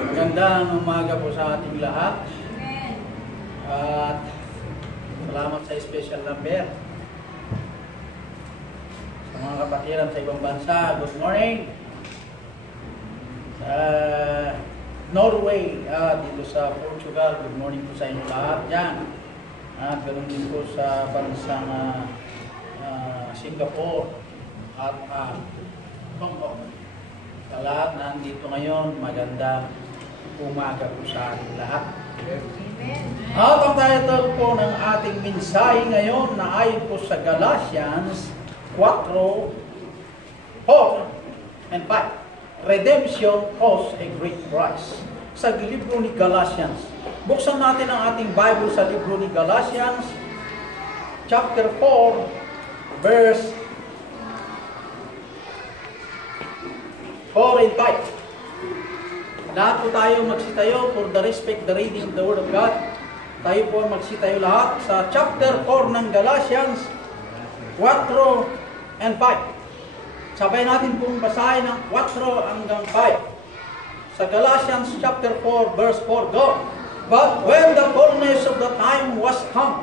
Magandang umaga po sa ating lahat. At salamat sa special number. Sa mga kapatiran sa ibang bansa, good morning. Sa Norway, dito sa Portugal, good morning po sa inyo lahat dyan. At ganoon din po sa bansang Singapore at Hong Kong. Sa lahat na nandito ngayon, magandang umaga po sa ating lahat. Amen. At ang title po ng ating mensahe ngayon na ayon po sa Galatians 4, 4 and 5. Redemption costs a great price. Sa libro ni Galatians. Buksan natin ang ating Bible sa libro ni Galatians, chapter 4, verse 4 and 5. Lahat po tayo magsitayo for the respect the reading of the Word of God. Tayo po magsitayo lahat sa chapter 4 ng Galatians 4 and 5. Sabay natin pong basahin ng 4 hanggang 5. Sa Galatians chapter 4 verse 4, go. But when the fullness of the time was come,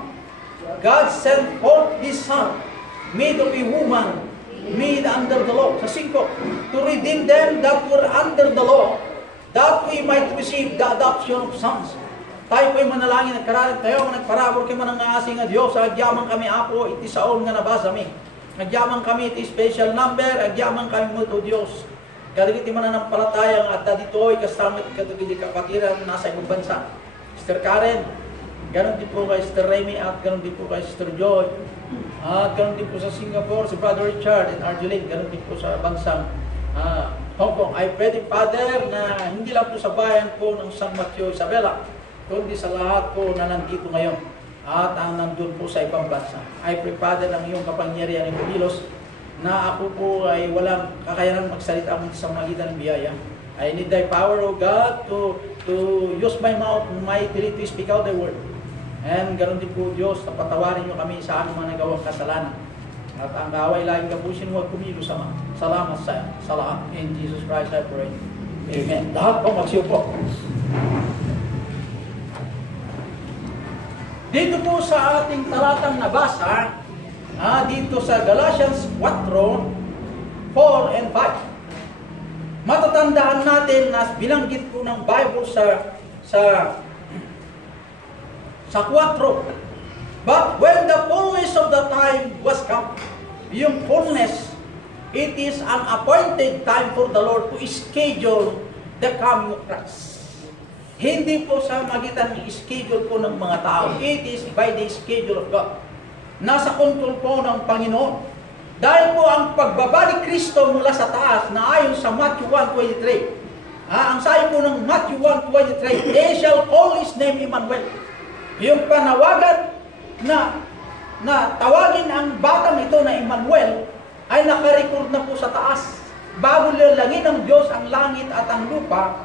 God sent forth His Son, made of a woman, made under the law. Sa 5, to redeem them that were under the law, that we might receive the adoption of sons. Tayo po'y manalangin, nagkaralit tayo, nagparabor kayo manangasing nga Diyos, agyaman kami apo, iti saon nga nabasami. Agyaman kami iti special number, agyaman kami mo to Diyos. Kaligiti mananampalataya at dito'y kasamit katugili kapatiran nasa ibang bansa. Sister Karen, ganon din po kay Sister Remy at ganon din po kay Sister Joy. At ganon din po sa Singapore, si Brother Richard and Arjeline, ganon din po sa bansang Hong Kong. I pray, Father, na hindi lang po sa bayan po ng San Mateo, Isabela, kundi sa lahat po na nandito ngayon at ang nandun po sa ibang bansa. I pray, Father, ng iyong kapangyarihan ng kumilos na ako po ay walang kakayanan magsalita mo sa magitan ng biyaya. I need thy power, O God, to use my mouth, mightily to speak out thy word. And ganoon din po, Diyos, na patawarin niyo kami sa aming mga nagawang kasalanan. At ang kaaway laging kapusin mo at kumilos sama. Salamat sa lahat. In Jesus Christ I pray. Amen. Lahat po magsiupo. Dito po sa ating talatang nabasa, dito sa Galatians 4, 4 and 5. Matatandaan natin na binanggit po ng Bible sa 4. But when the fullness of the time was come, yung fullness, it is an appointed time for the Lord to schedule the coming of Christ. Hindi po sa magitan ng schedule po ng mga tao. It is by the schedule of God. Nasa kontrol po ng Panginoon. Dahil po ang pagbaba ni Kristo mula sa taas na ayon sa Matthew 1:23. Ang sayo po ng Matthew 1:23, they shall call His name Emmanuel. Yung panawagan na tawagin ang batang ito na Emmanuel ay nakarecord na po sa taas. Bago lalangin ng Diyos ang langit at ang lupa,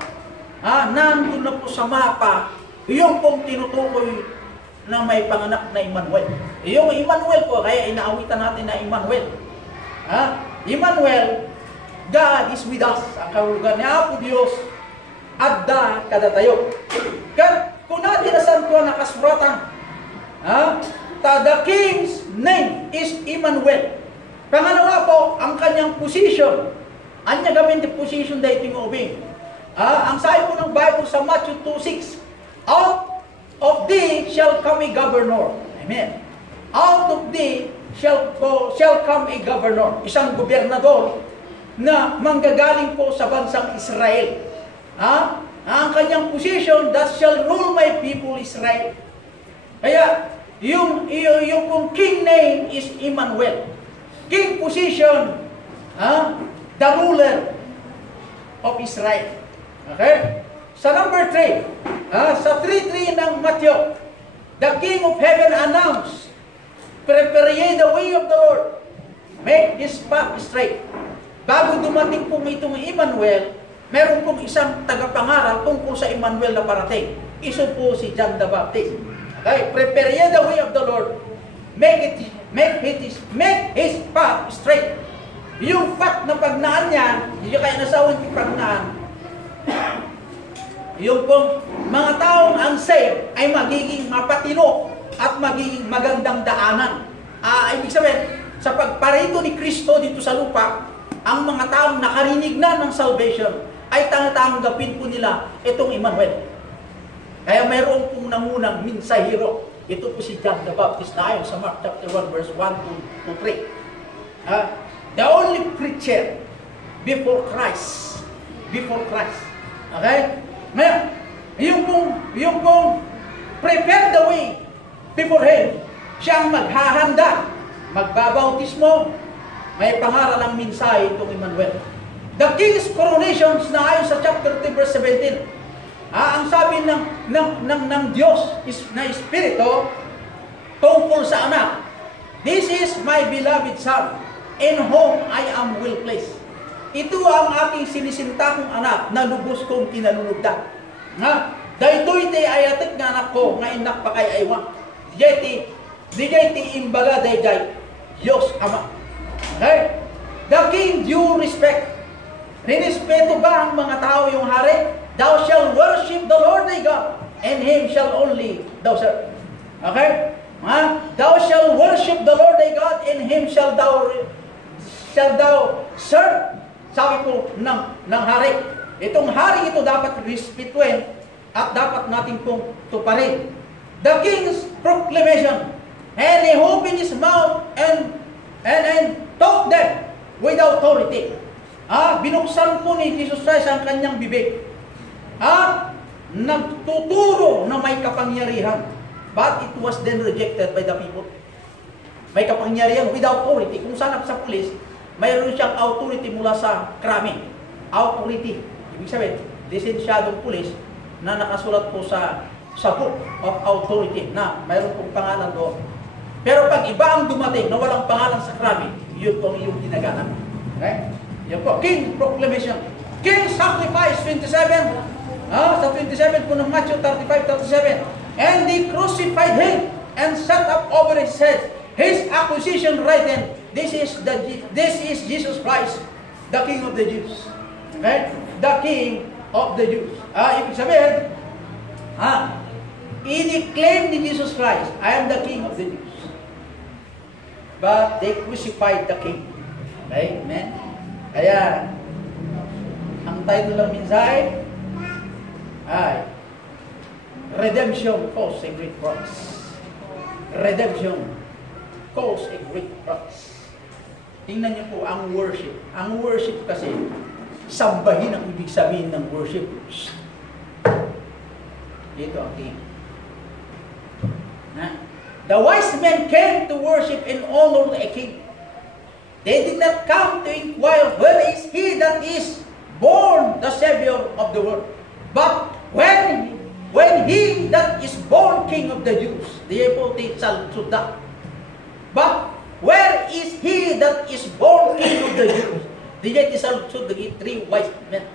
nandun na po sa mapa, yung pong tinutukoy na may panganak na Emmanuel. Yung Emmanuel po, kaya inaawitan natin na Emmanuel. Emmanuel, God is with us. Ang kahulugan ni Apo Diyos, adda kadatayo. Kung natin na santuan na kasuratan, the king's name is Emmanuel. Pangalawa po, ang kanyang position. Anya gamin the position dahil ting obing. Ang sayo po ng Bible sa Matthew 2:6, out of thee shall come a governor. Amen. Out of thee shall come a governor. Isang gobernador na manggagaling po sa bansang Israel. Ang kanyang position, that shall rule my people Israel. Kaya, yung king name is Emmanuel. King position, the ruler of Israel. Okay? Sa number 3, sa 3:3 ng Matthew, the King of Heaven announced, prepare ye the way of the Lord, make His path straight. Bago dumating po itong Emmanuel, meron pong isang tagapangaral tungkol sa Emmanuel na parating. Iso po si John the Baptist. Okay? Prepare ye the way of the Lord, make His path straight. Yung path na pagnaan niya, hindi kaya nasawin yung pagnaan, yung pong mga taong unsaved ay magiging mapatino at magiging magandang daanan. Ibig sabihin, sa pagparito ni Kristo dito sa lupa, ang mga taong nakarinig na ng salvation ay tanatanggapin po nila itong Emmanuel. Kaya mayroon pong nangunang minsahero. Ito po si John the Baptist na ayon sa Mark chapter 1 verse 1 to 3. The only preacher before Christ. Before Christ. Okay? Ngayon, yung pong prepare the way before Him. Siyang maghahanda, magbabautismo, may pangaral ang mensahe itong Emmanuel. The King's coronations na ayon sa chapter 2 verse 17. Ang sabi ng Diyos na Espiritu tungkol sa anak, "This is my beloved Son, in whom I am well pleased." Ito ang aking sinisintahong anak na lubos kong kinalulugdan. Daytoy ti ayatek nga anak ko, nga inak pa kay aywa. Dijay ti imbaga dayjay, Diyos Ama. Okay? The King due respect. Rinespeto ba ang mga tao yung hari? Thou shall worship the Lord thy God, and Him shall only thou serve. Okay? Thou shall worship the Lord thy God, and Him shall thou serve. Sabi po ng hari. Itong hari ito dapat respetuin at dapat natin pong tuparin. The King's proclamation, and He opened His mouth and taught them with authority. Binuksan po ni Jesus Christ ang kanyang bibig. Nagtuturo na may kapangyarihan. But it was then rejected by the people. May kapangyarihan with authority. Kung saan sa pulis, mayroon siyang authority mula sa krami. Authority. Ibig sabihin, lisensyadong pulis na nakasulat po sa book of authority na mayroon pong pangalan doon. Pero pag iba ang dumating na walang pangalan sa krami, yun po yung ginaganap. Okay? Yan po. King proclamation. King sacrifice 27. Sa 27 po ng Matthew 35-37. And they crucified Him and set up over His head His accusation written, this is Jesus Christ, the King of the Jews. Okay? The King of the Jews. Ibig sabihin, ini-claim ni Jesus Christ, I am the King of the Jews. But they crucified the King. Okay? Amen? Kaya, ang title ng mensahe ay Redemption Costs a Great Price. Redemption costs a great price. Tingnan niyo po ang worship. Ang worship kasi, sambahin ang ibig sabihin ng worship. Dito ang king. The wise men came to worship and honor a king. They did not come to inquire, where is he that is born the Savior of the world? But when he that is born King of the Jews, they put it to that. But where is he that is born King of the Jews? Dijay tisalutod dagi three wise men.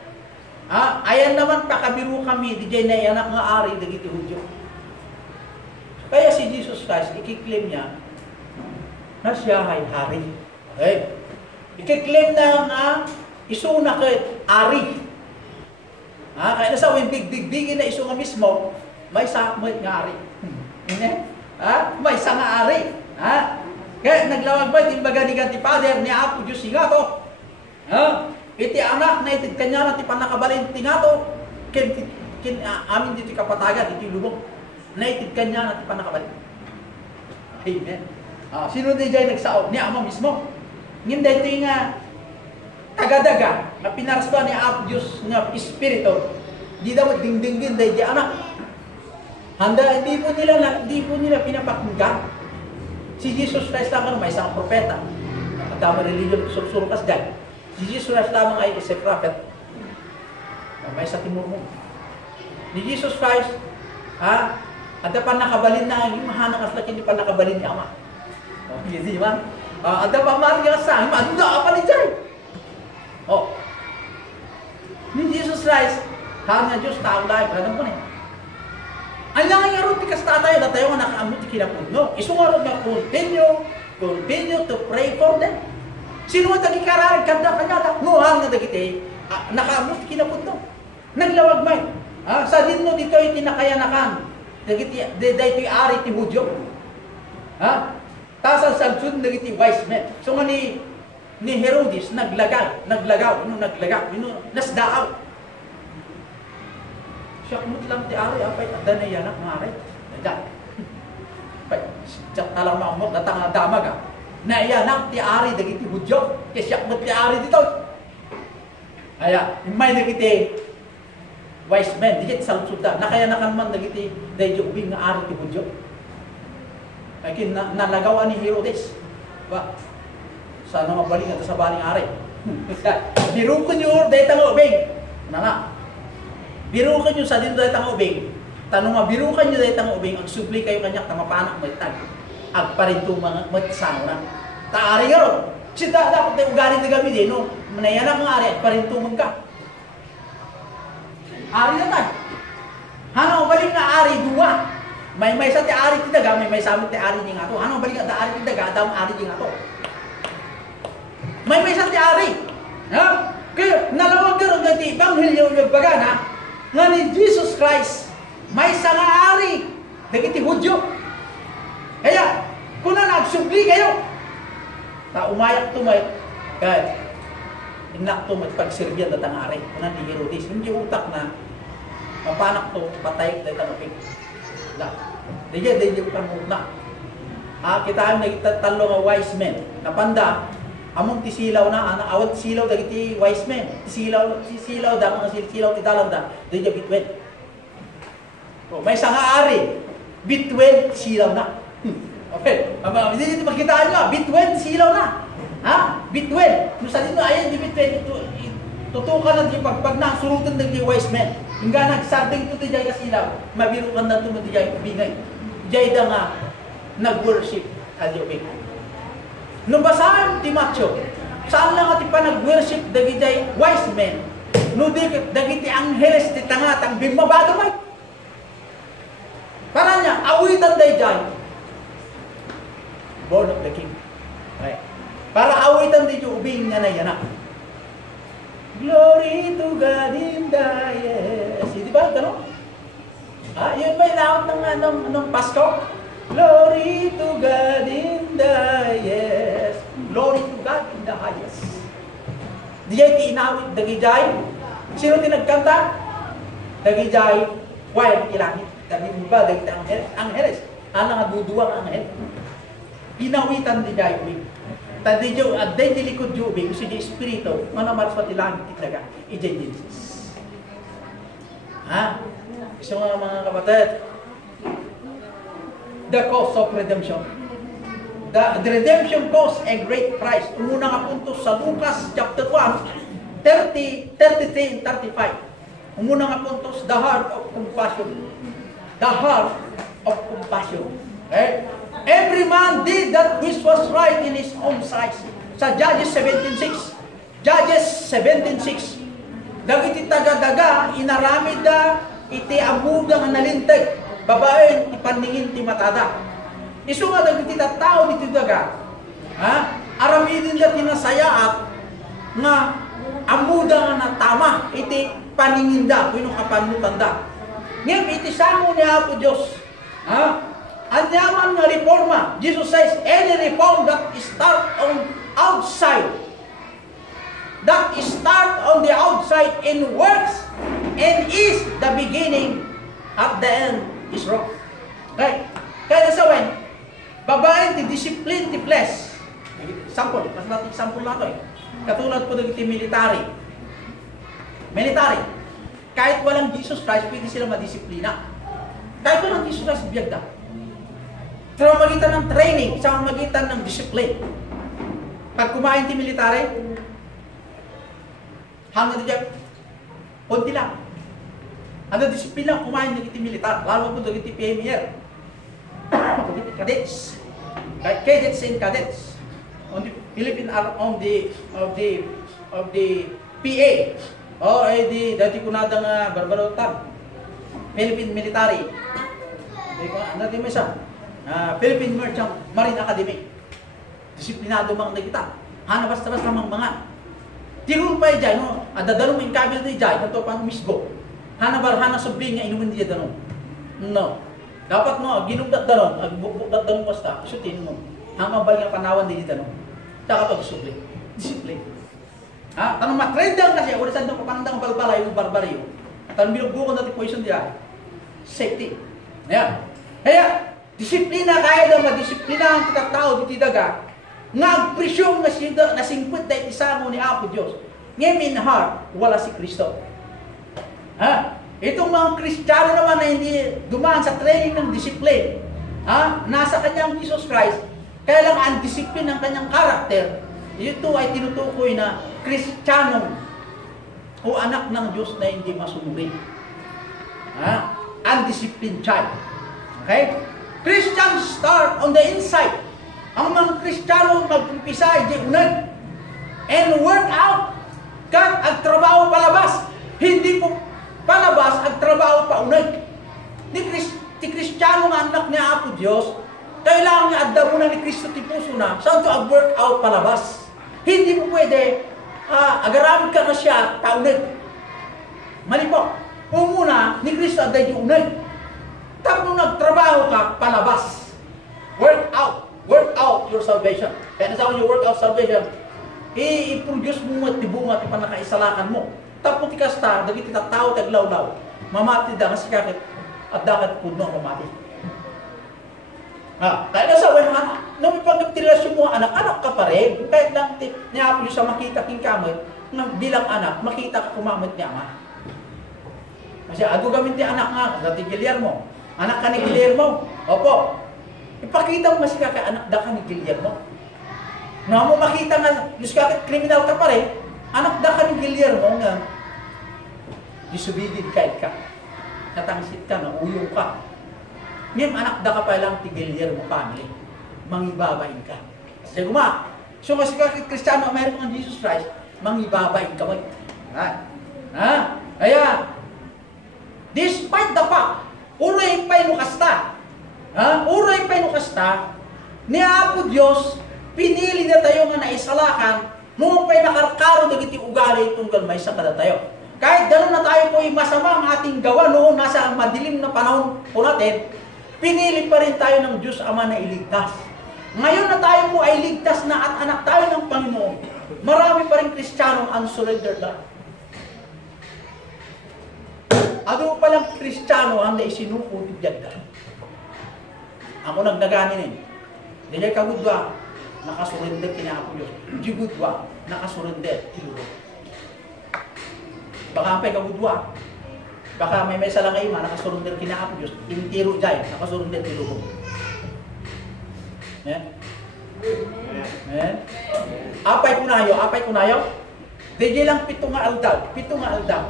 Ayan naman pakabiru kami, dijay na anak nga ari dagi ti Hudyo. Kaya si Jesus Christ, ikiklaim niya na siya ay hari. Okay? Ikiklaim na nga isuna kay ari. Kaya nasa when big-bigin na iso nga mismo, may sakmet nga ari. May isa nga ari. Kaya naglawag ba, timbaga ni ganti Father, ni Apo Diyos nga to. Iti anak na itid kanya na ti panakabalin ti nga to. Amin dito kapatagan, iti lubong. Na itid kanya na ti panakabalin. Amen. Sino di dyan nagsaot? Ni Ama mismo. Nginday ito nga tagadaga na pinaraswa ni Apo Diyos nga Espiritu. Di daw dingdingin day di anak. Handa, hindi po nila pinapakinggan. Si Jesus Christ lamang may isang propeta. At tama religion, surukas dyan. Si Jesus Christ lamang ay isang prophet. May isa timur mo. Ni Jesus Christ, at pa nakabalin na, yung mahanakas laki, hindi pa nakabalin ni Ama. Hindi ba? At pa marga sa, manda pa ni Jai. Ni Jesus Christ, nga Diyos, tao lahat, alam mo na. Ang nga ron, tikas tayo, datayo nga nakaamot kinapudno. Iso nga ron nga continue to pray for them. Sino nga tagikararin, kanda kanya, nuhang na dagiti, nakaamot kinapudno. Naglawag may. Sa din mo dito ay tinakayanakan. Dahito ari ti Hudyo. Tasal salsud nagiti wise men. So nga ni Herodes naglagaw, nasdaaw. Siya kumut lang ti ari, apay adda na yanak nga ari. Dagan. Pay, siya talang maumot, datang na damag naiyanak ti ari dagiti Hudyo. Kaya siya kumut ti ari dito. Aya, may dagiti wise men, digit salsud da. Nakayanakan man dagiti dayjo ubing nga ari ti Hudyo. Kaya nalagawan ni Herodes. Ba? Sana mabaling ito sa baling ari. Biro ko nyo dahil tanga ubing. Biro ko nyo sa dito dahil tanga ubing. Tanong nga, biro ka nyo dahil tanga ubing. Ang subli kayo kanyak, tamapanak may tag. Agparinto mga matisano na. Taari nga ron. Sita dapat tayo ugaling na gabi din, no? Manayanak nga ari, agparinto ka. Ari na tayo. Hano, balik na ari, duwa. May sa ti ari ti daga, may samot ti ari ni nga to. Hano, balik na ari ti daga, dam ari ni nga to. May sa ti ari. Kaya nalawag ka rin ng Ebanghelyo yung baga na nga ni Jesus Christ may sa nga ari dagiti Hudyo. Kaya kung na nagsubli kayo umayak tumay kaya inak to magpagsirbyan na tangari kung na ni Herodes hindi utak na mapanak to patay na tanapig na diya yung panguna. Kita ang nagtatalo nga wise men napanda among tisilaw na awat silaw dagiti wise men tisilaw da mga silaw ti dalan da diya bitwen. May sanga ari bitwen silaw na. Okay, hindi makitaan nyo, bitwen silaw na. Bitwen. Yung sa dito ayan di bitwen tutukan na di pag nasurutan ng di wise men. Hingga nagsarding ito ti jay silaw, mabirukan na ito ti jay bingay. Jay da nga nag-worship adyobing. Nung basahan ti Matthew, saan lang ati pa nag-worship dagiti wise men? No dagiti angheles ti tangatang bimabado may. Para niya, awitan day jay. Born of the King. Okay. Para awitan day yung ubing nga na yanak. Glory to God in the highest. Di ba? Tanong? Yun may laot ng Pasko? Glory to God in the highest. Glory to God in the highest. Diyay ti inawit dagijay. Sino ti nagkanta? Dagijay. Wild ilangit. Dagijay ba? Dagijay angheles. Nga duduwang anghel. Inawitan di jay ubing. Tadi jo aday ti likod jo ubing. Kasi di espiritu. Manamat sa tilangit itlaga. Ijay Jesus. Gusto nga mga kapatid. The cost of redemption. The redemption cost a great price. Umuna nga punto sa Lucas chapter 1, 33 and 35. Umuna nga punto the heart of compassion. The heart of compassion. Okay? Every man did that which was right in his own sight. Sa Judges 17:6. Judges 17:6. Dagiti taga-daga inaramid da iti amuda nga nalintag. Babae ipaningin ti matada. Isu nga dagiti tattao diti daga. Aramidin da tinasayaat nga amuda nga natama iti paninginda kuno kapanutan da. Ngem iti samo ni Apo Dios. Anyaman nga reforma. Jesus says any reform that start on outside, that start on the outside and works and is the beginning, at the end is wrong. Okay? Kaya sa when babae ti discipline ti flesh. Sample, mas natin sample na ito Katulad po dagiti military. Military. Kahit walang Jesus Christ, pwede sila madisiplina. Kahit walang Jesus Christ, biyag da. Sa magitan ng training, sa magitan ng discipline. Pag kumain ti military, hanggang dyan, konti lang. Hanggang disiplina, kumain ng iti militar. Lalo po dagiti PMR. Dagiti cadets. Cadets and cadets. On the Philippine of the PA. Dati ko nadang barbarotan. Philippine Military. Dati may isa. Philippine Merchant Marine Academy. Disiplinado mga nagita. Basta-basta mga. Tirul pa dyan, no? Adadalo mo yung kabil na dyan, ito pang misgo. hana sabihin nga inumin diya danon. No. Dapat mo, ginugdat danon, agbukdat danon basta, isutin mo. Hanggang bali nga panawan din danon. Dapat pag-discipline. Discipline. Ha? Tanong matrendang kasi, wala saan daw papandang balbalay o barbaryo. Tanong binugbukan natin poison diya. Safety. Ayan. Kaya, disiplina, kaya daw madisiplina ang tao dito daga. Nga ang presyong na singpit dahil isa mo ni Apo Diyos. Ngayon in heart, wala si Kristo. Ha? Itong mga Kristiyano naman na hindi dumaan sa training ng discipline, ha? Nasa kanyang Jesus Christ, kaya lang ang discipline ng kanyang karakter, ito ay tinutukoy na Kristiyano o anak ng Diyos na hindi masunuri. Ha? Undisciplined child. Okay? Christians start on the inside. Ang mga Kristiyano mag-umpisa ay di unag. And work out. Kat ang trabaho palabas. Hindi po palabas ang trabaho paunag. Ti Kristiyano nga anak ni Apo Diyos, kailangan niya adda muna ni Kristo ti puso na, saan to ang work out palabas. Hindi po pwede, agaramid ka na siya, paunag. Mali po. Umuna, ni Kristo adda di unag. Tapos nung nagtrabaho ka, palabas. Work out. Work out your salvation. Kaya nasabi yung work out salvation, i-produce mo at tibunga at panakaisalakan mo. Tapos ti kasta, dagiti tao taglaw-law. Mamati da, kasi kakit, at dakat puno mamati. Kaya nasabi nga, nung ipagrelasyon mo anak-anak ka pa rin, kahit lang niya po sa makita king kamay, bilang anak, makita ka kumamit niya nga. Kasi ado gamit ni anak nga, sa Guillermo. Anak ka ni Guillermo. Opo. Ipakita mo masika ka, anak da ka ni Guillermo. Na mo makita nga, Diyos ka, kriminal ka pa rin, anak da ka ni Guillermo nga, disubidid ka. Natangsit ka, nauyong ka. Ngayon, anak da ka pa lang ti Guillermo family. Mangibabain ka. Kasi guma. So, masika ka, Kristiyano, American ng Jesus Christ, mangibabain ka. Kaya, despite the fact, uray pa'y nukasta. Uray pa'y nukasta, ni Apo Diyos, pinili na tayo nga naisalakan, nung pa'y nakarkaro na iti ugali tunggal may sakada tayo. Kahit gano'n na tayo po masama ang ating gawa noon, nasa madilim na panahon po natin, pinili pa rin tayo ng Diyos Ama na iligtas. Ngayon na tayo po ay ligtas na at anak tayo ng Panginoon, marami pa rin Kristiyanong unsurrendered life. Ado palang Kristiyano ang naisinuko ti Diyagda. Ako nagdaganin Hindi kagudwa, nakasurrender kina Apo Diyos. Di gudwa, nakasurrender ti Lord. Baka pa'y kagudwa. Baka may salangay ma, nakasurrender kina Apo Diyos. Intiro jay, nakasurrender ti Lord. Apay kunayo. Dije lang pito nga aldaw.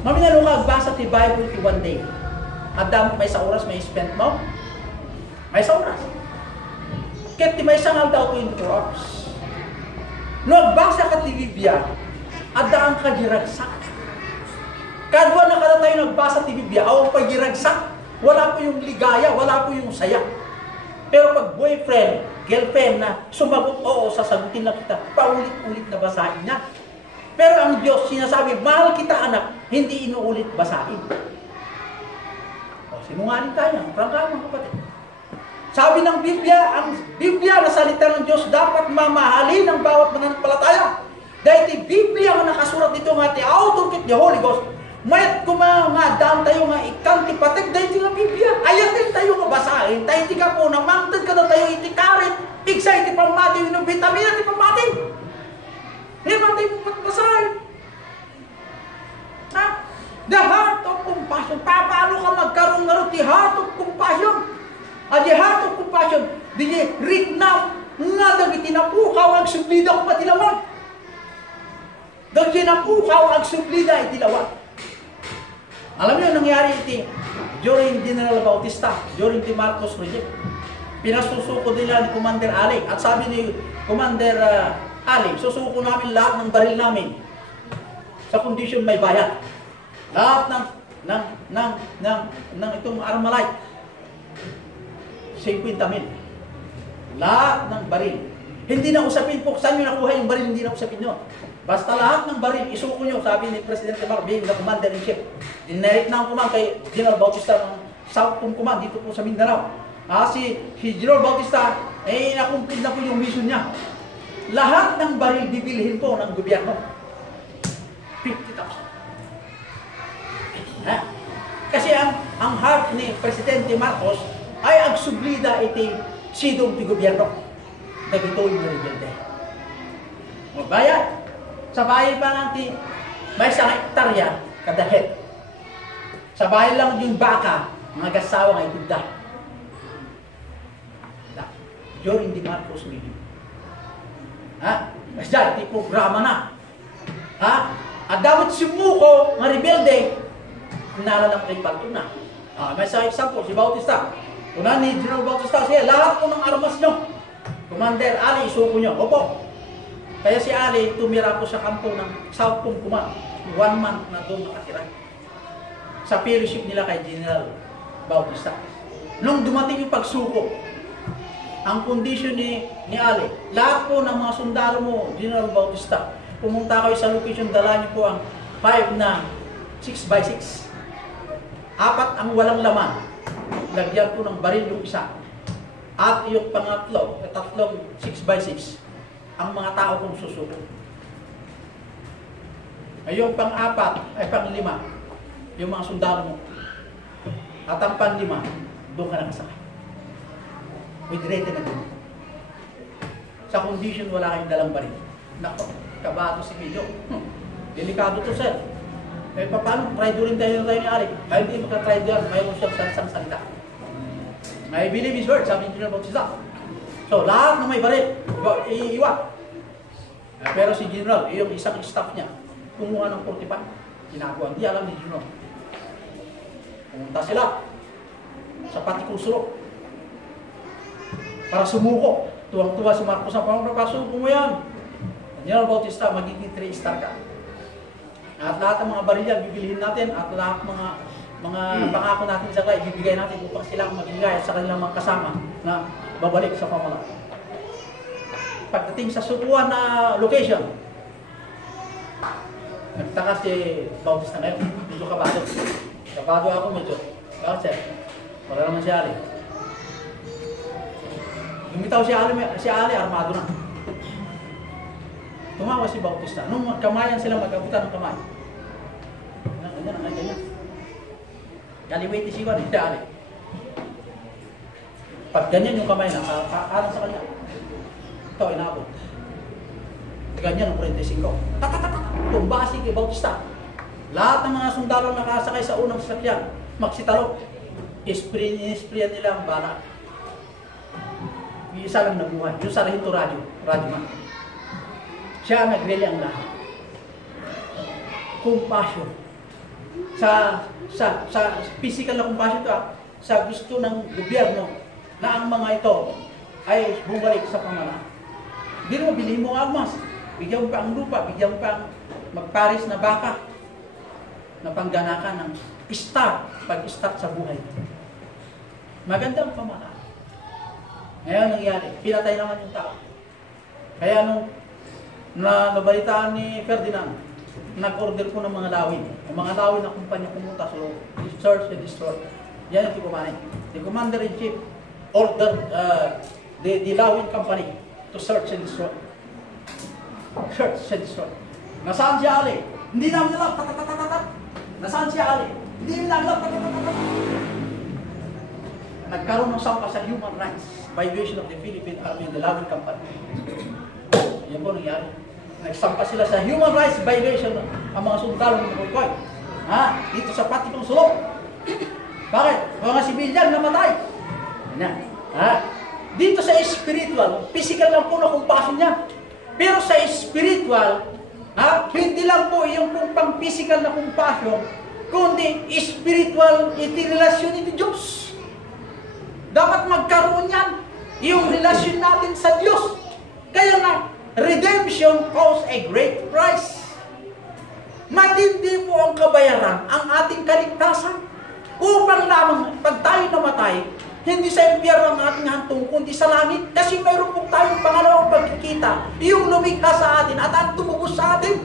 Maminalo ka, basa ti Bible ti one day. Adam, may sa oras, may spend mo? May sa oras. Ket ti may sangal daw 24 hours. No, basa ka ti Biblia, adaan ka giragsak. Kadwa na kada tayo nagbasa ti Biblia, awang pag giragsak, wala po yung ligaya, wala po yung saya. Pero pag boyfriend, girlfriend na sumagot oo, sasagutin na kita, paulit-ulit na basahin niya. Pero ang Diyos sinasabi, mahal kita anak, hindi inuulit basahin. O, sinungaling tayo, prangka mga kapatid. Sabi ng Biblia, ang Biblia na salita ng Diyos dapat mamahalin ng bawat mananampalataya. Dahil ti Biblia nga nakasurat dito nga ti authority the Holy Ghost, mayat kumangadaan tayo nga ikanti patig dahil ti nga Biblia. Ayatin tayo nga basahin, tayo ti ka po, namangtad ka na tayo iti karit, igsa iti pamati, yung vitamina iti pamati. Hindi tayo basahin. The heart of compassion. Paano ka magkaroon nga rin ti heart of compassion? At the heart of compassion, di rit now, nga dagi tinapukaw ang sublida ko patilawag. Dagi tinapukaw ang sublida itilawag. Alam niyo, nangyari iti, during General Bautista, during ti Marcos Reject, pinasusuko nila ni Commander Ali. At sabi ni Commander Ali, susuko namin lahat ng baril namin sa kondisyon may bayad. Lahat ng itong Armalite, 50,000. Lahat ng baril. Hindi na usapin po, saan nyo nakuha yung baril, hindi na usapin nyo. Basta lahat ng baril, isuko nyo, sabi ni Presidente Marcos, being the Commander-in-Chief. Dinirect na ang command kay General Bautista ng South Command dito po sa Mindanao. Si General Bautista, nakumplit na po yung mission niya. Lahat ng baril bibilhin po ng gobyerno. 50,000. Kasi ang heart ni Presidente Marcos ay agsublida iti sidong ti gobyerno. Dagitoy na rebelde. Bayad. Sa bahay pa natin, may isang hektarya kada head. Sa bahay lang yung baka, mga gasawa nga itinda. During the Marcos meeting. Kasi iti programa na. At dapat sumuko nga rebelde, nala ng kay Palto na. May sa example, si Bautista. Una ni General Bautista siya, lahat po ng armas nyo. Commander Ali, isuko nyo. Opo. Kaya si Ali, tumira po sa kampo ng South Command. 1 month na doon nakatira. Sa fellowship nila kay General Bautista. Nung dumating yung pagsuko, ang kondisyon ni Ali, lahat po ng mga sundalo mo, General Bautista, pumunta kayo sa location, dala niyo po ang 5 na 6x6. 4 ang walang laman. Lagyan po ng baril yung isa. At yung pangatlo, tatlong 6x6, ang mga tao kong susuko. Ay yung pang-4, ay pang-5, yung mga sundalo mo. At ang pang-5, doon ka nakasakay. With ready na doon. Sa condition, wala kayong dalang baril. Nako, kabado si Medyo. Delikado to, sir. Paano? Try doon rin tayo ni Ari. Ay, hindi magka-try doon. Mayroon siyang sansang salita. I believe his word, sabi ni General Bautista. So, lahat na may baril, iiwa. Pero si General, yung isang staff niya, kumuha ng 45. Ginagawa. Hindi alam ni General. Pumunta sila sa Patikong Sulok para sumuko. Tuwang-tuwa si Marcos sa pangapasuko mo yan. General Bautista, magiging 3-star ka. At lahat ng mga baril yan, bibilihin natin. At lahat mga pangako natin sa kanila, ibibigay natin upang silang magigay sa kanilang mga kasama na babalik sa pamalaan. Pagdating sa sukuan na location, nagtaka si Bautista ngayon. Medyo kabado. Kabado ako medyo. Bakit sir? Wala naman si Ali. Lumitaw si Ali, armado na. Tumawa si Bautista. Nung kamayan sila, mag-abutan ng kamay. Ganyan. Kaliwiti si Juan, hindi Ali. Pag ganyan yung kamay na, alang sa kanya. Ito, inabot. Ganyan ang 45. Tumba si Bautista. Lahat ng mga sundalo nakasakay sa unang sasakyan, magsitalo. Isprayan nila ang bala. Yung isa lang nabuhay. Yung sarhinto radyo man. Siya nagreli ang lahat. Compassion. Sa physical na compassion ito, sa gusto ng gobyerno na ang mga ito ay bumalik sa pamalaan. Hindi mo, bilhin mo ang armas. Bigyan mo pa ang lupa, bigyan mo pa ang magparis na baka na pangganakan ng pag-start sa buhay. Magandang pamalaan. Ngayon nangyari, pinatay naman yung tao. Kaya nung nabalitaan ni Ferdinand, nag-order po ng mga lawin. Ang mga lawin na kumpanya pumunta, so search and destroy. Yan ang tikumanin. The Commander-in-Chief ordered the lawin company to search and destroy. Search and destroy. Nasaan si Ali? Hindi namin alam. Nasaan si Ali? Hindi namin alam. Nagkaroon ng sampa sa human rights violation of the Philippine Army and the Lawin Company. Yan po nangyari. Nagsampa sila sa human rights violation ang mga sundalo ng Mongkoy. Dito sa Patikong Sulok. Bakit? Mga sibilyan namatay. Dito sa spiritual, physical lang po na compassion niya. Pero sa spiritual, hindi lang po yung pang physical na compassion, kundi spiritual iti-relasyon iti Diyos. Dapat magkaroon yan, yung relasyon natin sa Diyos. Kaya nga, redemption costs a great price. Matindi po ang kabayaran, ang ating kaligtasan, upang lamang pag tayo namatay, Hindi sa impyerno ang ating hantong, kundi sa langit. Kasi mayroon po tayong pangalawang pagkikita. Yung lumikha sa atin at ang tumubos sa atin.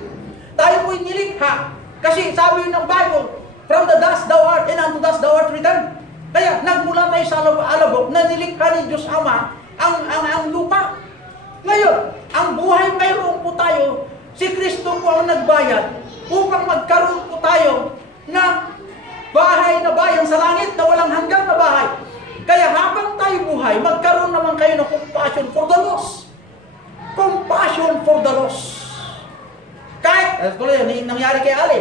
Tayo po'y nilikha. Kasi sabi ng Bible, from the dust thou art and unto dust thou art returned. Kaya nagmula tayo sa alabok na nilikha ni Diyos Ama ang lupa. Ngayon, ang buhay mayroon po tayo. Si Kristo po ang nagbayad upang magkaroon po tayo ng bahay na bayan sa langit na walang hanggang na bahay. Kaya habang tayo buhay, magkaroon naman kayo ng compassion for the lost. Compassion for the lost. Kahit, tulad yan, nangyari kay Ali.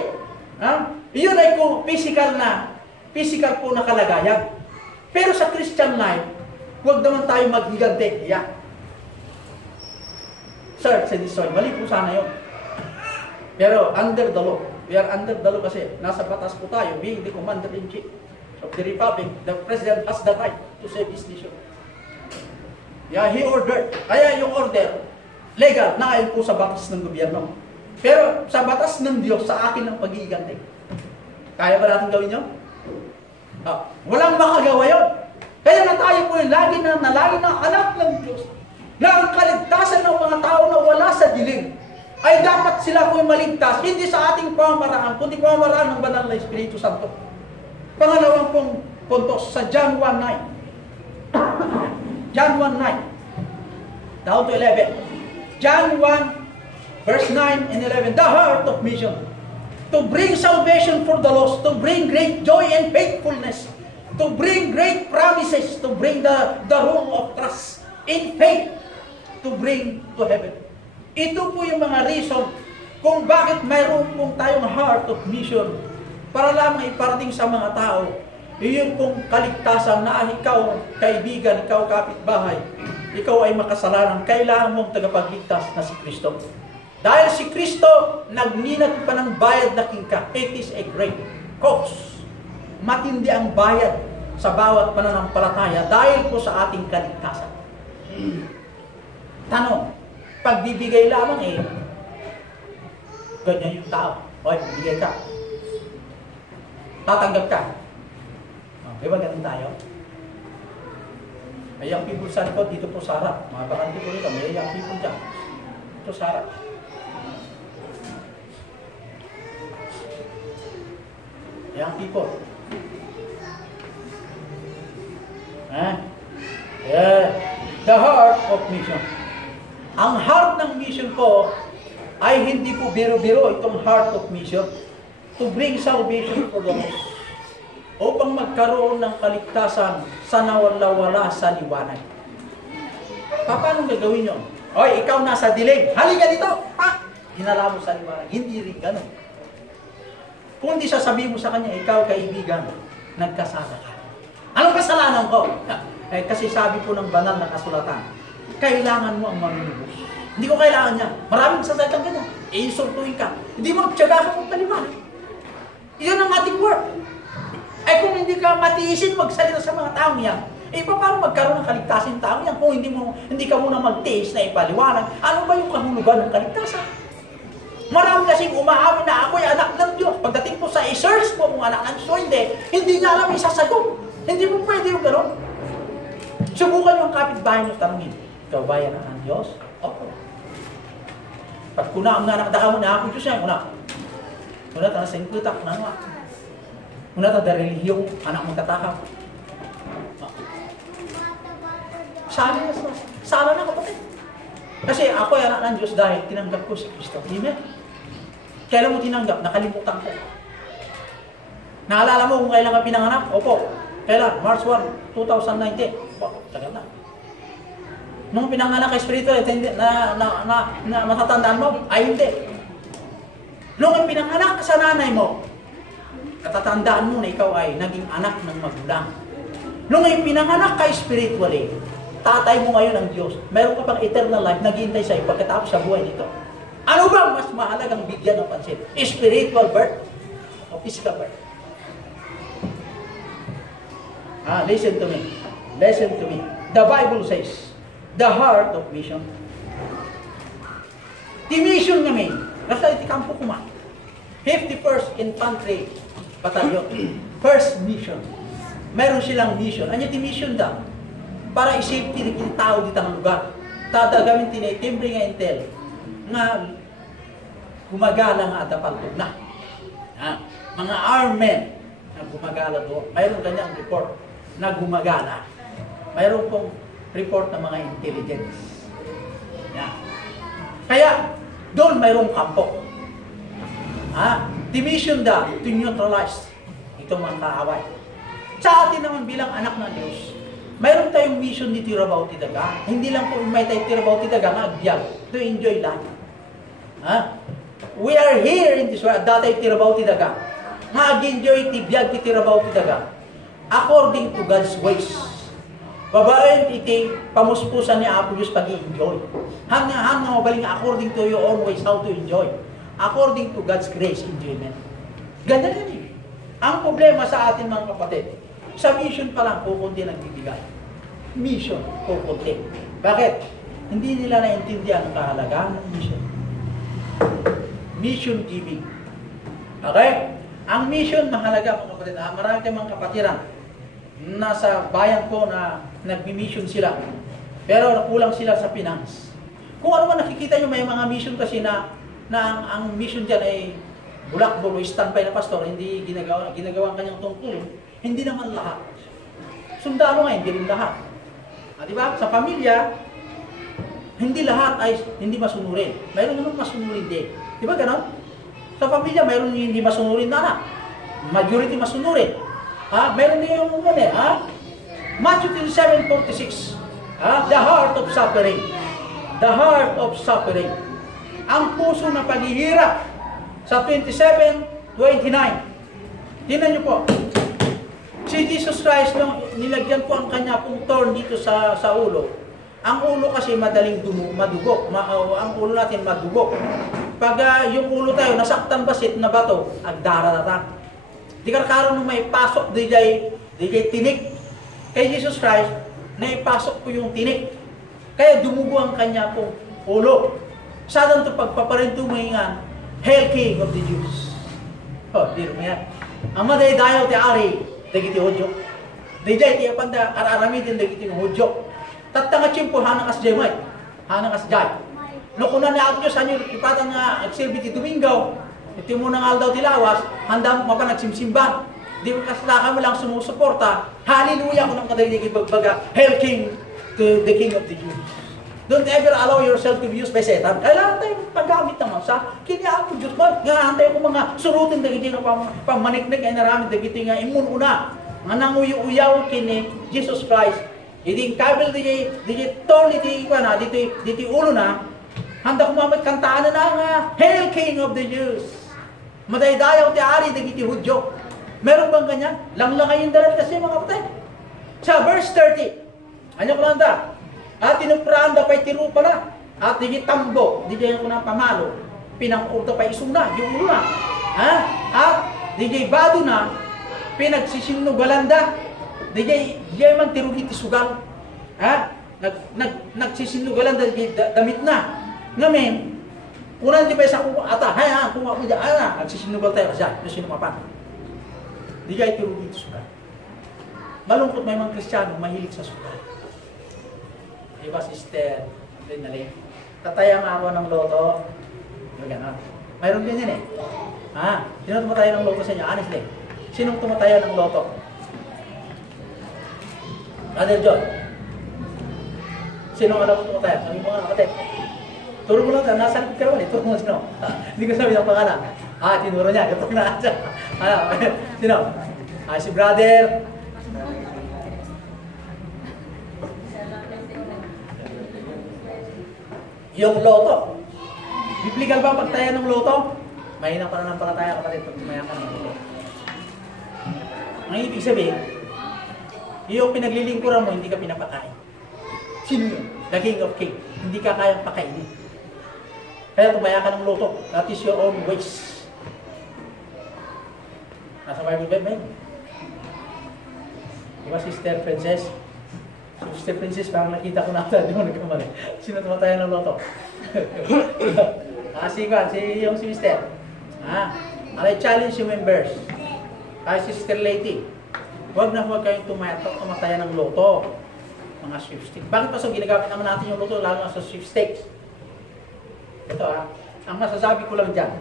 Yun ay po physical po na kalagayan. Pero sa Christian life, huwag naman tayo maghigante. Yeah. Search and destroy. Mali po sana yun. Pero under the law. We are under the law kasi nasa batas po tayo, being the commander-in-chief of the republic. The president has the right to save his nation. Yeah, he ordered. Kaya yung order, legal, naayon po sa batas ng gobyerno. Pero sa batas ng Diyos, sa akin ang pag-iigante. Kaya ba natin gawin yun? Walang makagawa yun. Kaya na tayo po yung lagi na anak ng Diyos. Na ang kaligtasan ng mga tao na wala sa dilim ay dapat sila po yung maligtas, hindi sa ating pamamaraan, kundi pamamaraan ng banal na Espiritu Santo. Pangalawang pong punto sa John 1:9. John 1:9 down to 11. John 1 verse 9 and 11. The heart of mission. To bring salvation for the lost, to bring great joy and faithfulness, to bring great promises, to bring the rule of trust in faith, to bring to heaven. Ito po yung mga reason kung bakit mayroon pong tayong heart of mission para lamang iparating sa mga tao yung pong kaligtasan na ikaw, kaibigan, ikaw kapitbahay, ikaw ay makasalanan, kailangan mong tagapagligtas na si Kristo. Dahil si Kristo, nagninat pa ng bayad na kingka. It is a great cost. Matindi ang bayad sa bawat pananampalataya dahil po sa ating kaligtasan. Tanong, pagbibigay lamang ganyan yung tao. Okay, bibigay ka. Tatanggap ka. Di ba ganun tayo? May young people sa likod, dito po sa harap. Mga bakante po rito, may young people dyan. Dito sa harap. Young people. The heart of mission. Ang heart ng mission ko ay hindi po biro-biro itong heart of mission. To bring salvation for the lost. Upang magkaroon ng kaligtasan sa nawala-wala sa liwanag. Paano gagawin nyo? Oy, ikaw nasa dilim. Halika dito! Hinala mo sa liwanag. Hindi rin ganun. Kung di sasabihin mo sa kanya, ikaw kaibigan, nagkasala ka. Anong kasalanan ko? Kasi sabi po ng banal na kasulatan, kailangan mo ang manunubos. Hindi ko kailangan niya. Maraming sasalitang ganyan. Insultuin ka. Hindi mo magtiyaga ka magpaliwanag. Iyon ang ating work. Ay kung hindi ka matiisin magsalita sa mga taong yan, paano magkaroon ng kaligtasan ng taong yan kung hindi ka muna magtiis na ipaliwanag? Ano ba yung kahulugan ng kaligtasan? Marami kasing umaamin na ako'y anak ng Diyos. Pagdating po sa i-search mo kung anak ng Diyos, hindi niya alam yung sasagot. Hindi mo pwede yung gano'n. Subukan yung kapitbahay nyo tanongin, ikaw ba yan ang Diyos? Opo. Pag kuna ang nakadaka mo na ako Diyos yan, kuna ta na singkutak, kuna ta da relihiyong anak mong tatakaw. Sala na kapatid. Kasi ako ay anak ng Diyos dahil tinanggap ko si Kristo. Amen. Kailan mo tinanggap? Nakalimutan ko. Naalala mo kung kailan ka pinanganak? Opo. Kailan? March 1, 2019. Opo, tagal na. Nung pinanganak ka spiritual, na matatandaan mo? Ay, hindi. Nung pinanganak ka sa nanay mo, natatandaan mo na ikaw ay naging anak ng magulang. Nung pinanganak ka spiritually, tatay mo ngayon ang Diyos. Meron ka pang eternal life, naghihintay sa'yo pagkatapos sa buhay nito. Ano ba mas mahalagang bigyan ng pansin? Spiritual birth o physical birth? Listen to me. Listen to me. The Bible says, the heart of mission. The mission namin, nasa itikampo kuma. 51st Infantry Battalion. First mission. Meron silang mission. Anya ti mission da? Para i-safety ng tao dito ang lugar. Tadagamin timbre nga intel nga gumagala nga at paltog na. Mga armed men na gumagala doon. Mayroon kanyang report na gumagala. Mayroon pong report ng mga intelligence. Kaya doon mayroong kampo. The mission da to neutralize itong mga kaaway. Sa atin naman bilang anak ng Diyos, mayroon tayong mission ni Tirabaw Tidaga. Hindi lang po may tayo Tirabaw Tidaga nga agbyag to enjoy life. We are here in this world. Dati Tirabaw Tidaga. Nga ag-enjoy tibiyag ti Tirabaw Tidaga. According to God's ways. Babaen iti pamuspusan ni Apo Diyos pag-i-enjoy. Hanga mabaling according to your own ways how to enjoy. According to God's grace, enjoyment. Ganda yan eh. Ang problema sa atin mga kapatid, sa mission pa lang, kukunti nagbibigay. Mission, kukunti. Bakit? Hindi nila naintindihan ang kahalagaan ng mission. Mission giving. Okay? Ang mission, mahalaga mga kapatid. Marami tayong mga kapatiran. Nasa bayan ko na nagmi-mission sila. Pero kulang sila sa finance. Kung ano man nakikita nyo, may mga mission kasi na ang mission dyan ay bulak-bulo, standby na pastor, hindi ginagawa ang kanyang tungkulin. Hindi naman lahat. Sundalo nga, hindi rin lahat. Diba? Sa pamilya, hindi lahat ay hindi masunurin. Mayroon naman masunurin din. Diba ganon? Sa pamilya, mayroon hindi masunurin na anak. Majority masunurin. Mayroon din yung Matthew 7:46. The heart of suffering. The heart of suffering. Ang puso na paghihirap. Sa 27:29. Tingnan niyo po. Si Jesus Christ, nung nilagyan po ang kanya pong thorn dito sa ulo. Ang ulo kasi madaling madugo. Ang ulo natin madugo. Pag yung ulo tayo, nasaktan basit na bato, agdararata. Di karkaroon nung may pasok, di jay tinik. Kay Jesus Christ, naipasok po yung tinik. Kaya dumugo ang kanya pong ulo. Sadan to pagpaparinto mo nga, Hail King of the Jews. Di rin yan. Ang maday dayaw ti ari, dagiti hodyo. Di jay ti apanda, araramitin dagiti hodyo. Tatanga chimpo, hanang as jay may. Hanang as jay. No kunan ni Apo Diyos, hanyo ipatan nga agsilbi ti Domingaw. Iti mo nang aldaw ti lawas, handa mo pa nagsimsimba. Di mo kasalakan mo lang sumusuporta. Hallelujah ko nang kadagigig bagbaga. Hail King, to the King of the Jews. Don't ever allow yourself to be used by Satan. Kailangan tayong paggamit naman sa kiniapo Diyos mo. Nga antay ko mga surutin dagiti nga pamaniknik ay naramid dagiti nga imununa. Nga nanguyo-uyaw kini Jesus Christ. Iti kabil diti torn diti ulo na. Handa kumamit kantaan na nga Hail King of the Jews. Madaydayaw ti ari dagiti Hudyo. Meron bang ganyan? Langlangayin dalat kasi mga kapatid. Sa verse 30. Ano ko lang da? At tinupraan da pa'y tiru pala. At digi tambo, digi ko na pamalo. Pinang-urta pa'y isuna, yung ulo na. At digi bado na, pinagsisinugalan da. Digi man tiru hiti sugal. Nagsisinugalan da damit na. Ngamen, kunan di ba sa kung ata, kung ako dyan, nagsisinugal tayo kasi, na sino mapan. Di kayo tiru hiti sugal. Malungkot may mga Kristiyano, mahilig sa sugal. Diba, sister? Rinali. Tatay ang araw ng loto. Gano'n. Mayroon din yan eh. Sino tumataya ng loto sa inyo? Honestly. Sinong tumataya ng loto? Brother John. Sinong alam mo tumataya? Sabi mo nga, kapatid. Turo mo lang, nasa likod ka naman eh. Turo mo sino. Hindi ko sabi ng pangalan. Tinuro niya. Gatok na siya. Sino? Si brother. Yung loto. Biblical ba ang pagtaya ng loto? Mahina pa na ng palataya kapatid pag tumaya ka ng loto. Ang ibig sabihin, yung pinaglilingkuran mo, hindi ka pinapakain. Sino yun? The King of Kings. Hindi ka kayang pakainin. Kaya tumaya ka ng loto. That is your own ways. Nasa Bible ba yun? Diba Sister Princess? Sister Princess, parang nakita ko na ata, di mo nagkamali. Sino tumatayo ng loto? Si Mister. I challenge you members. Si Sister Lady. huwag na huwag kayong tumatayan ng loto. Mga sweepstakes. Bakit pa ginagamit naman natin yung loto, lalo na sa sweepstakes? Ito ang masasabi ko lang dyan.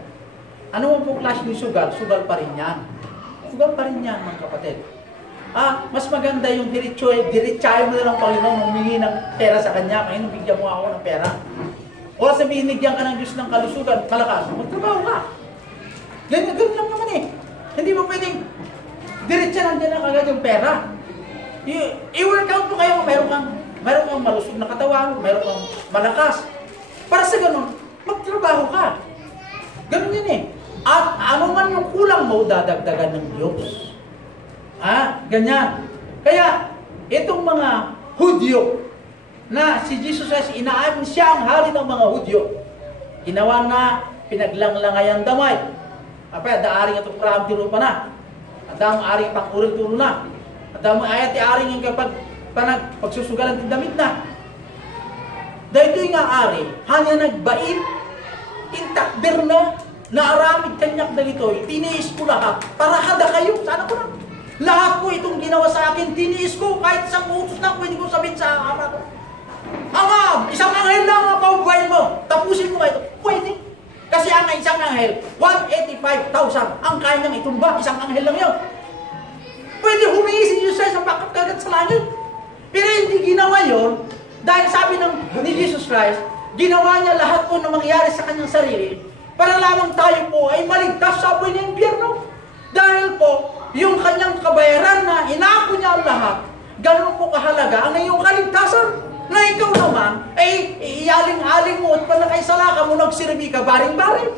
Ano mo pong klase ng sugal? Sugal pa rin yan. Sugal pa rin yan, mga kapatid. Mas maganda yung diretsayo mo na ng Panginoon, humingi ng pera sa Kanya. Ngayon, bigyan mo ako ng pera. O sa binigyan ka ng Diyos ng kalusugan, malakas, magtrabaho ka. Ganyan lang naman eh. Hindi mo pwedeng diretsa lang dyan ang agad yung pera. I-workout mo kayo, mayroon kang malusog na katawan, mayroon kang malakas. Para sa ganun, magtrabaho ka. Ganun yan eh. At ano man yung kulang mo, dadagdagan ng Diyos. Ganyan. Kaya, itong mga Hudyo, na si Jesus Christ, inaamin siya ang hari ng mga Hudyo. Ginawa na, pinaglanglangay ang damay. Daaring itong praam pa na. At ang aring pang-uril tulo na. At ang ayat aring yung kapag pagsusugalan ng damit na. Dahil ito'y nga ari, hanya nagbait, intakder na, naaramid kanyak dagito'y, tiniis ko lahat, para hada kayo, sana ko na. Lahat po itong ginawa sa akin, tiniis ko, kahit isang utos lang, pwede ko sabihin sa ama ko. Ama, isang anghel lang ang paubuhayin mo, tapusin mo ito. Pwede. Kasi ang isang anghel, 185,000, ang kaya niyang itumba, isang anghel lang yun. Pwede humingi si Jesus Christ ang backup kagad sa langit. Pero hindi ginawa yun, dahil sabi ni Jesus Christ, ginawa niya lahat po na mangyari sa kanyang sarili, para lamang tayo po ay maligtas sa apoy ng impyerno. Dahil po, yung kanyang kabayaran na inako niya ang lahat, ganun po kahalaga ang iyong kaligtasan. Na ikaw naman, ay iyaling-aling mo at palakay-salaka mo, nagsirbi ka, baring-baring.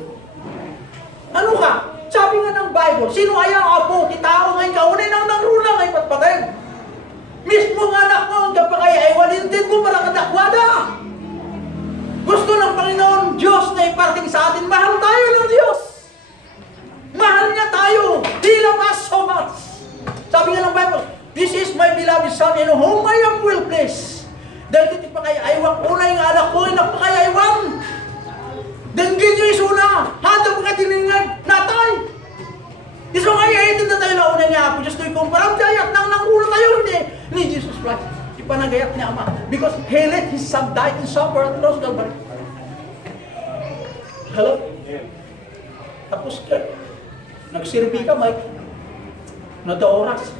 Ano ka? Sabi nga ng Bible, sino ay ang apo, titao ngay kaunin ang nangrulang ay patpatay. Mismo ng anak mo, hanggang pa kaya ay walintid mo para kadakwada. Gusto ng Panginoon Diyos na iparating sa atin, mahal tayo ng Diyos. Mahal niya tayo. He loves us so much. Sabi nga ng Bible, this is my beloved Son in whom I am well pleased. Dahil ito pa kaya aywan, una yung anak ko, inak pa kaya aywan. Danggin nyo isuna, handa pa ka tiningag, natay. Iso nga iaitin na tayo na una niya ako, just to ikumparam, dayak nang ulo tayo ni Jesus Christ. Ipanagayat niya Ama, because He let His Son die in suffer at cross Calvary. Hello? Tapos ka, nagsirbi ka, Mike. Nada oras,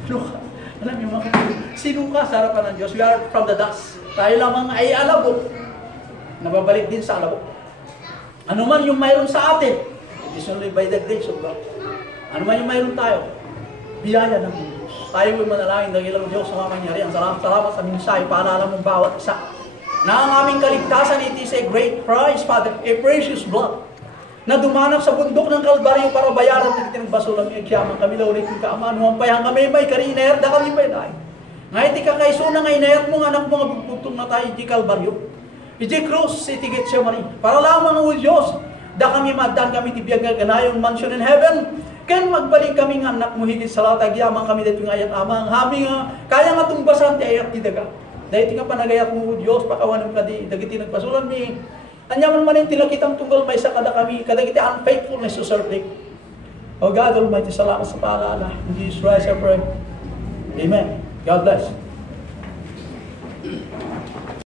alam niyo mga sino ka sa harapan ng Diyos? We are from the dust. Tayo lamang ay alabo. Nababalik din sa alabo. Ano man yung mayroon sa atin, it is only by the grace of God. Ano man yung mayroon tayo, biyaya ng Diyos. Tayo ay manalangin ng ilang Diyos sa mga mangyarihan. Salamat sa minsay, paalala mong bawat isa. Na ang aming kaligtasan, it is a great price, Father, a precious blood. Na dumanap sa bundok ng Kalbaryo para bayaran ng itinagbaso lang yung kiyaman kami laulit yung kaaman. Huwampayang kami may karinayar, da kami may dahi. Ngayon di ka kaiso na ngaynayat mo, anak mga bugtong na tayo di Kalbaryo. Iti krus, iti Getsemani. Para lamang o Diyos, da kami madan kami tibiyag nga ganayong mansion in heaven. Kaya magbalik kami nga anak mo higit sa latag, yaman kami dito ng ayat amang. Hami nga, kaya nga tumbasan ti ayat ti daga. Dahil ti nga panagayat mo o Diyos, pakawanan ka di, dagiti nagpasulan mi. Anyaman man yung tilakitang tunggal may sa kada kami, kada kita unfaithfulness to serve Thee. O God Almighty, salamat sa paalala. In Jesus Christ I pray. Amen. God bless.